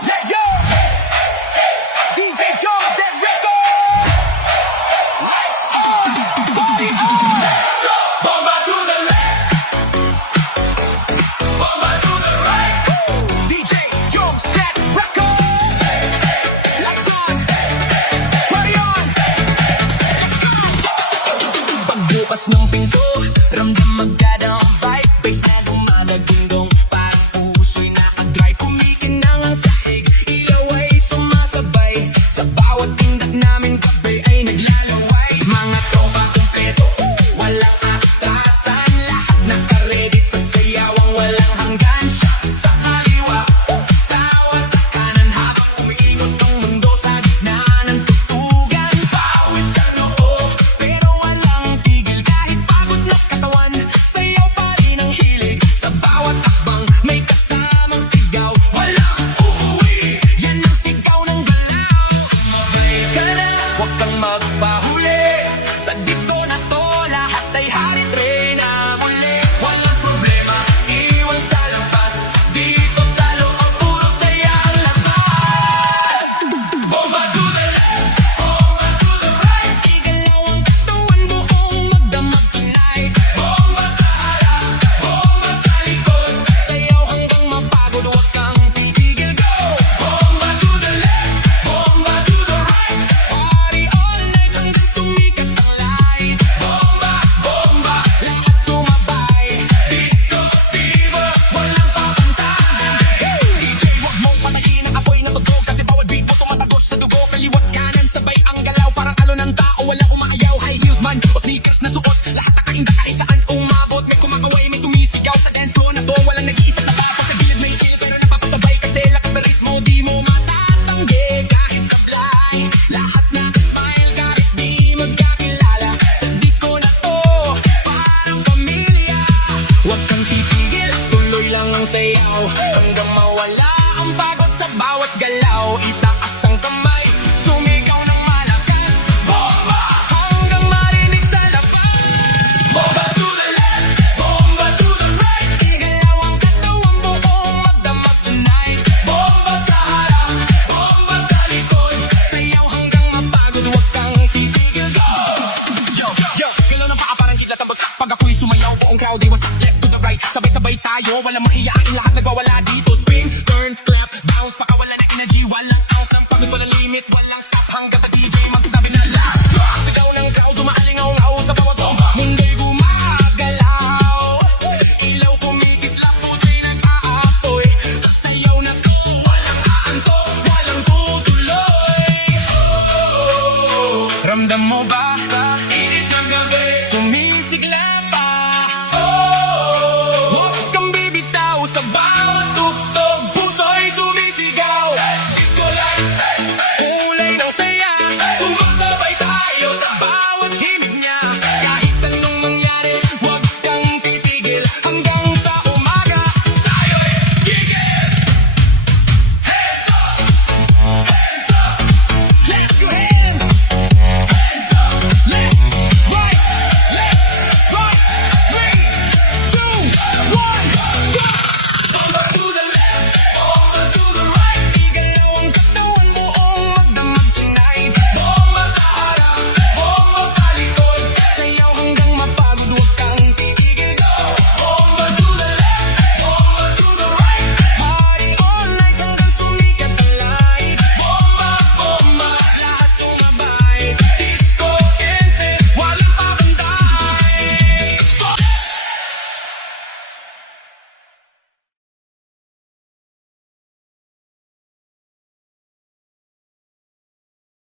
Yeah, yo! DJ Jones, that record! Lights on! Party on! Bomba to the left! Bomba to the right! DJ Jones, that record! Lights on! Party on! Pagbukas ng pinto, ramdam magdadang vibe. Bass na dumadagundong, parang puso'y nakadrive. Kumikinang ang sahig, ilaw ay sumasabay. Sa bawat tindak namin kape ay naglalaway. Mga tropa kumpleto, walang atasan. Lahat nakaredy sa sayawang walang hanggan. Shot sa kaliwa, tawa sa kanan. Habang umiikot ang mundo sa gitna ng tutugan. Pawis sa noo, pero walang tigil. Kahit pagod na katawan, sayaw pa rin ang hilig. Sa bawat akbang, may kasamang sigaw. Walang uuwi, yan ang sigaw ng galaw. Sumabay ka na, huwag kang magpahuli. Sa disco na to, lahat ay hari-tre na muli. Walang problema, iwan sa lampas. Dito sa loob, puro saya ang labas. Bomba to the left, bomba to the right. Igalaw ang katawan, buong magdamag tonight. Bomba sa harap, bomba sa likod. Sayaw hanggang mapagod, huwag kang titigil, go! Bomba to the left, bomba to the right. Party all night hanggang sumikat ang light. Bomba, bomba, lahat sumabay. Disco fever, walang papantay. DJ, huwag mong patayin ang apoy na tugtog. Kasi bawat beat mo tumatagos sa dugo. Kaliwat kanan, sabay ang galaw. Parang alo ng tao, walang umaayaw. High heels man o sneakers na suot. Lahat nakainda kahit saan umabot. May kumagaway, may sumisigaw sa dance floor na to. Walang nag-iisip na tapos sa gilid may chill. Pero napapasabay kasi lakas na ritmo. Di mo matatanggi kahit sablay. Lahat naka-smile kahit di magkakilala. Sa disco na to, parang pamilya. Huwag kang titigil, tuloy lang ang sayaw. Hanggang mawala ang pagod sa bawat galaw. Itaas ang kamay, sumigaw ng malakas. Bomba! Hanggang marinig sa labas. Bomba to the left, bomba to the right. Igalaw ang katawan, buong magdamag tonight. Bomba sa harap, bomba sa likod. Sayaw hanggang mapagod, huwag kang titigil, go! Yo, yo, galaw ng paa parang kilat ang bagsak. Pag ako'y sumayaw, buong crowd ay wasak. Left to the right, sabay-sabay tayo. Walang mahiyain, lahat nagwawala dito. Spin, turn, clap, bounce. Pakawala ng energy, walang ounce ng pagod. Walang limit, walang stop. Hanggang sa DJ magsabi na last drop. Sigaw ng crowd, umaalingaw-ngaw sa bawat mundo'y gumagalaw. Ilaw kumikislap, puso'y nag-aapoy. Sa sayaw na to, walang aanto, walang tutuloy. Ramdam mo ba